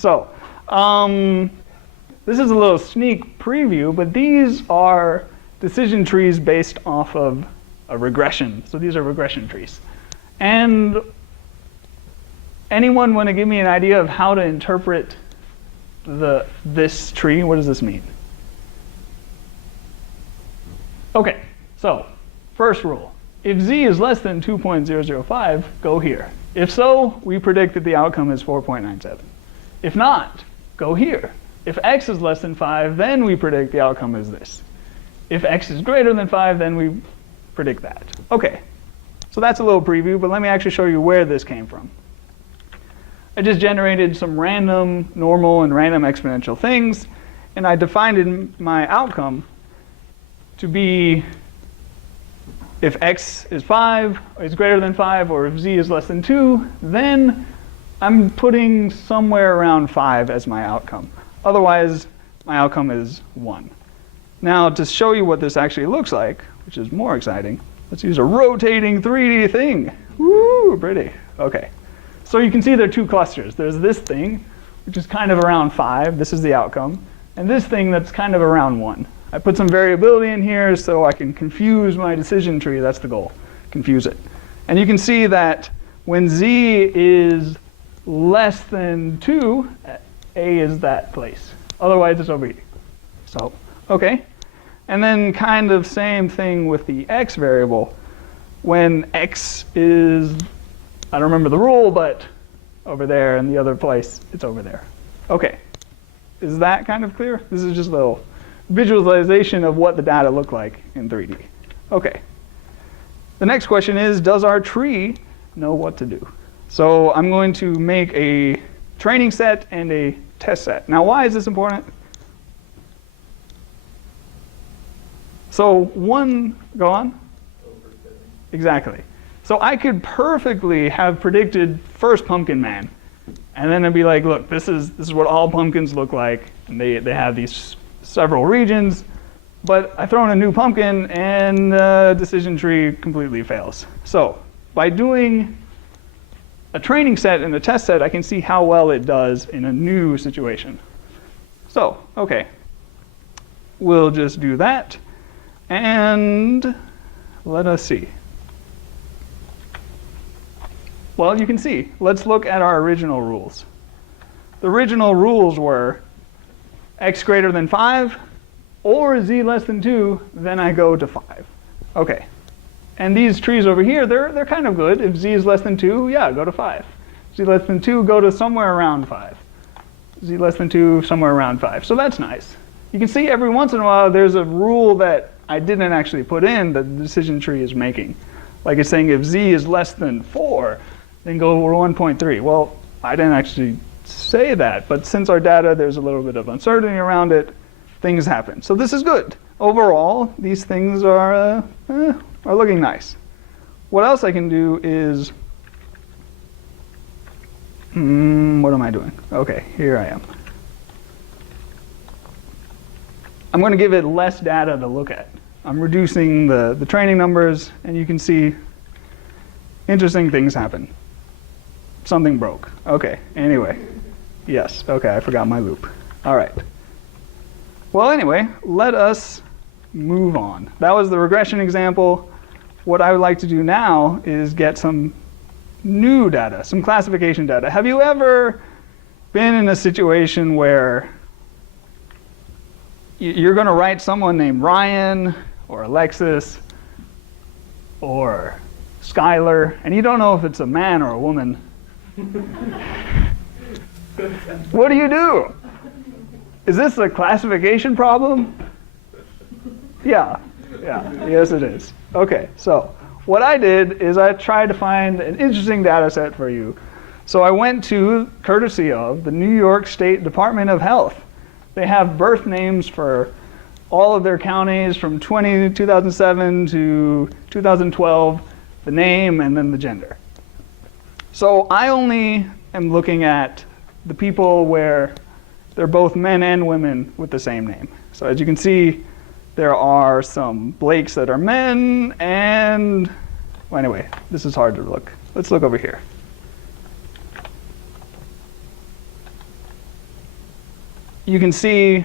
So this is a little sneak preview, but these are decision trees based off of a regression. So these are regression trees. And anyone want to give me an idea of how to interpret this tree? What does this mean? Okay, so first rule. If z is less than 2.005, go here. If so, we predict that the outcome is 4.97. If not, go here. If x is less than 5, then we predict the outcome is this. If x is greater than 5, then we predict that. Okay, so that's a little preview, but let me actually show you where this came from. I just generated some random normal and random exponential things, and I defined my outcome to be if x is 5, or is greater than 5, or if z is less than 2, then I'm putting somewhere around 5 as my outcome. Otherwise, my outcome is 1. Now, to show you what this actually looks like, which is more exciting, let's use a rotating 3D thing. Woo, pretty. Okay. So you can see there are two clusters. There's this thing, which is kind of around 5. This is the outcome. And this thing that's kind of around 1. I put some variability in here so I can confuse my decision tree. That's the goal. Confuse it. And you can see that when z is less than 2, a is that place. Otherwise, it's over here. So, okay. And then kind of same thing with the x variable. When x is, I don't remember the rule, but over there, and the other place, it's over there. Okay. Is that kind of clear? This is just a little visualization of what the data look like in 3D. Okay. The next question is, does our tree know what to do? So I'm going to make a training set and a test set. Now, why is this important? So go on. Exactly. So I could perfectly have predicted first pumpkin man. And then I'd be like, look, this is what all pumpkins look like. And they have these several regions. But I throw in a new pumpkin, and the decision tree completely fails. So by doing a training set and a test set, I can see how well it does in a new situation. So, okay. We'll just do that. And let us see. Well, you can see. Let's look at our original rules. The original rules were x greater than 5 or z less than 2, then I go to 5. Okay. And these trees over here, they're kind of good. If z is less than 2, yeah, go to 5. Z less than 2, go to somewhere around 5. Z less than 2, somewhere around 5. So that's nice. You can see every once in a while there's a rule that I didn't actually put in that the decision tree is making. Like it's saying if z is less than 4, then go over 1.3. Well, I didn't actually say that, but since our data, there's a little bit of uncertainty around it, things happen. So this is good. Overall, these things are looking nice. What else I can do is, what am I doing? Okay, here I am. I'm going to give it less data to look at. I'm reducing the training numbers, and you can see interesting things happen. Something broke. Okay, anyway. Yes, okay, I forgot my loop. All right. Well, anyway, let us move on. That was the regression example. What I would like to do now is get some new data, some classification data. Have you ever been in a situation where you're going to write someone named Ryan or Alexis or Skylar, and you don't know if it's a man or a woman? What do? Is this a classification problem? Yeah, yes it is. Okay, so what I did is I tried to find an interesting data set for you. So I went to, courtesy of, the New York State Department of Health. They have birth names for all of their counties from 2007 to 2012, the name and then the gender. So I only am looking at the people where they're both men and women with the same name. So as you can see, there are some Blakes that are men, and well, anyway, this is hard to look. Let's look over here. you can see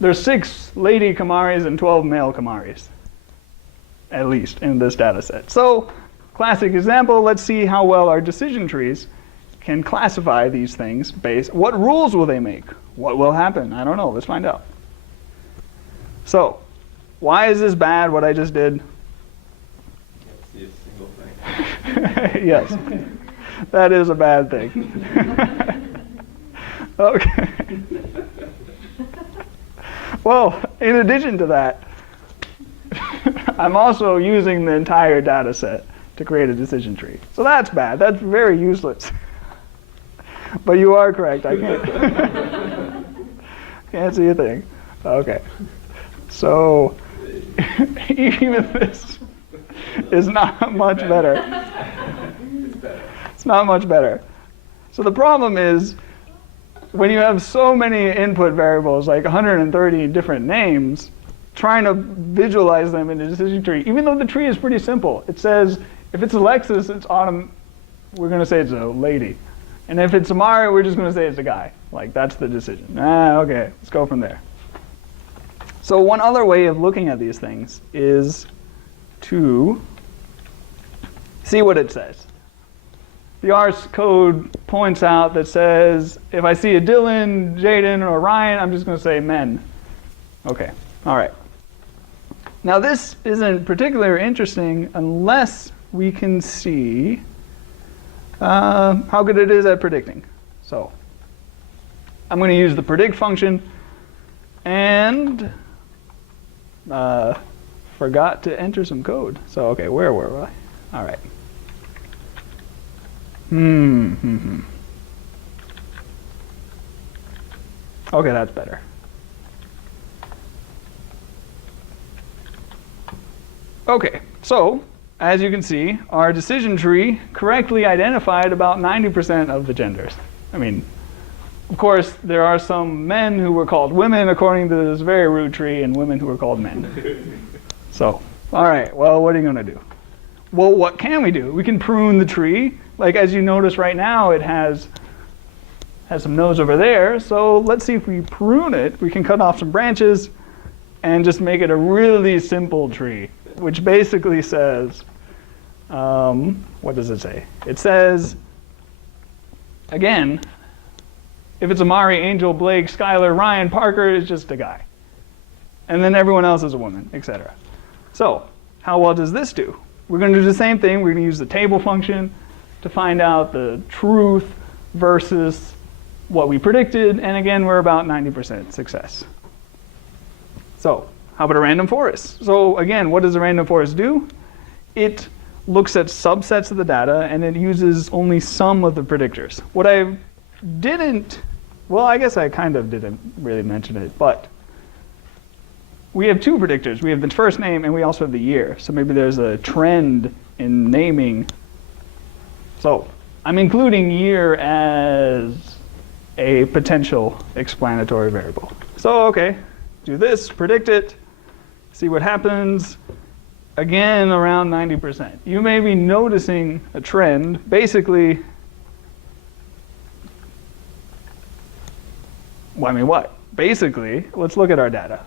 there's 6 lady Kamaris and 12 male Kamaris, at least in this data set. So, classic example, let's see how well our decision trees can classify these things based, what rules will they make? What will happen? I don't know, let's find out. So, why is this bad, what I just did? Can't see a single thing. Yes, that is a bad thing. Okay. Well, in addition to that, I'm also using the entire data set to create a decision tree. So that's bad. That's very useless. But you are correct. I can't see a thing. Okay. So even this is not much better. It's not much better. So the problem is, when you have so many input variables, like 130 different names, trying to visualize them in a decision tree, even though the tree is pretty simple. It says, if it's Alexis, we're going to say it's a lady. And if it's Amari, we're just going to say it's a guy. Like, that's the decision. Okay, let's go from there. So one other way of looking at these things is to see what it says. The R's code points out that says, if I see a Dylan, Jaden, or Ryan, I'm just going to say men. Okay, all right. Now this isn't particularly interesting unless we can see how good it is at predicting. So I'm going to use the predict function and forgot to enter some code. So okay, where were I? All right. Okay, that's better. Okay, so as you can see, our decision tree correctly identified about 90% of the genders. I mean, of course, there are some men who were called women according to this very rude tree, and women who were called men. So, all right, well, what are you going to do? Well, what can we do? We can prune the tree. Like, as you notice right now, it has some nodes over there. So let's see if we prune it. We can cut off some branches and just make it a really simple tree, which basically says, what does it say? It says, again, if it's Amari, Angel, Blake, Skylar, Ryan, Parker, it's just a guy. And then everyone else is a woman, etc. So how well does this do? We're going to do the same thing. We're going to use the table function to find out the truth versus what we predicted. And again, we're about 90% success. So how about a random forest? So again, what does a random forest do? It looks at subsets of the data, and it uses only some of the predictors. What I didn't, well, I guess I kind of didn't really mention it, but we have 2 predictors. We have the first name, and we also have the year. So maybe there's a trend in naming. So I'm including year as a potential explanatory variable. So okay, do this, predict it, see what happens. Again, around 90%. You may be noticing a trend. Basically, well, I mean, what? Basically, let's look at our data.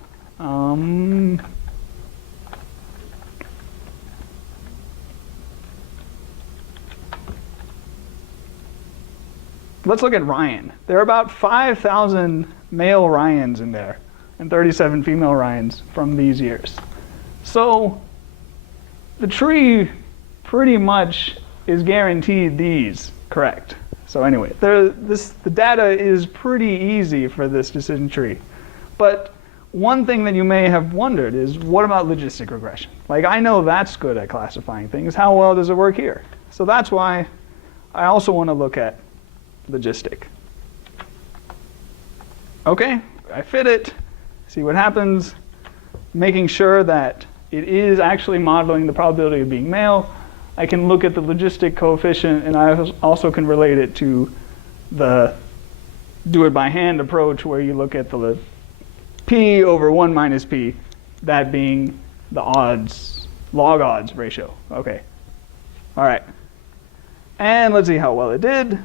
Let's look at Ryan. There are about 5,000 male Ryans in there and 37 female Ryans from these years. So the tree pretty much is guaranteed these correct. So anyway, the data is pretty easy for this decision tree. But one thing that you may have wondered is, what about logistic regression? Like, I know that's good at classifying things. How well does it work here? So that's why I also want to look at logistic. Okay, I fit it, see what happens, making sure that it is actually modeling the probability of being male. I can look at the logistic coefficient, and I also can relate it to the do it by hand approach, where you look at the p over 1 minus p, that being the odds, log odds ratio. Okay, all right. And let's see how well it did.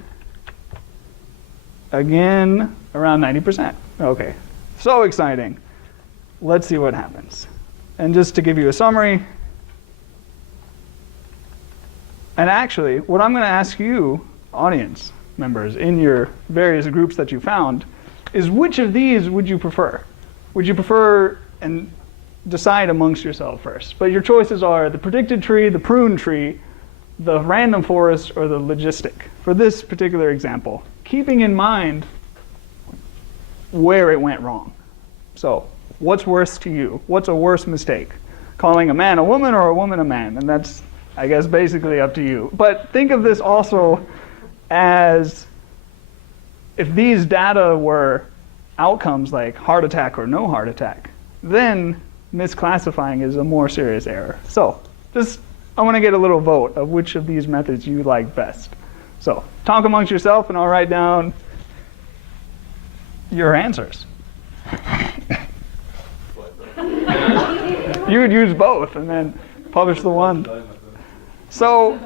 again, around 90%. Okay, so exciting. Let's see what happens. And just to give you a summary, and actually, what I'm going to ask you, audience members, in your various groups that you found, is which of these would you prefer? Would you prefer, and decide amongst yourself first, but your choices are the predicted tree, the prune tree, the random forest, or the logistic, for this particular example, keeping in mind where it went wrong. So, what's worse to you? What's a worse mistake? Calling a man a woman or a woman a man? And that's, I guess, basically up to you. But think of this also as if these data were outcomes like heart attack or no heart attack, then misclassifying is a more serious error. So, I want to get a little vote of which of these methods you like best. So, talk amongst yourself and I'll write down your answers. You would use both and then publish the one. So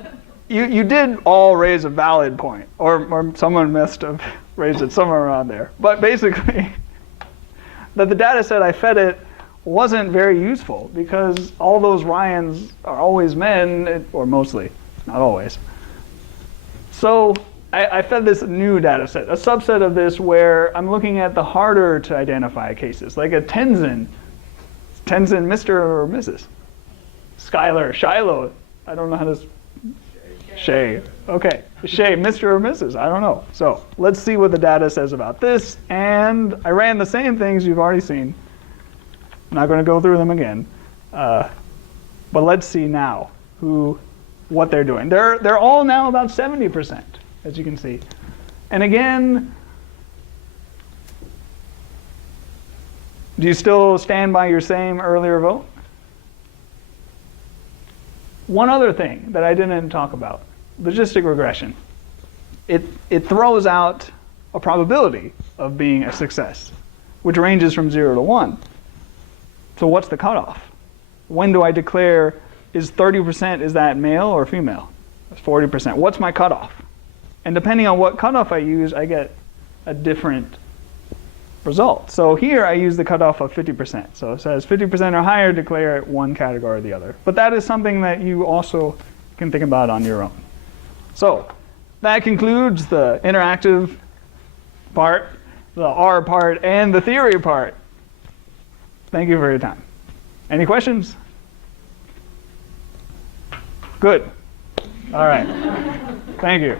you did all raise a valid point, or someone must have raised it somewhere around there. But basically, that the data set I fed it wasn't very useful because all those Ryans are always men, or mostly, not always. So I fed this new data set, a subset of this where I'm looking at the harder to identify cases, like a Tenzin. Tenzin, Mr. or Mrs. Skylar, Shiloh, I don't know how to, Shay, okay. Shay, Mr. or Mrs., I don't know. So let's see what the data says about this. And I ran the same things you've already seen. I'm not going to go through them again. But let's see now what they're doing. They're all now about 70%, as you can see. And again, do you still stand by your same earlier vote? One other thing that I didn't talk about, logistic regression. It throws out a probability of being a success, which ranges from 0 to 1. So what's the cutoff? When do I declare, is 30%, is that male or female? That's 40%. What's my cutoff? And depending on what cutoff I use, I get a different result. So here I use the cutoff of 50%. So it says 50% or higher, declare it one category or the other. But that is something that you also can think about on your own. So that concludes the interactive part, the R part, and the theory part. Thank you for your time. Any questions? Good. All right. Thank you.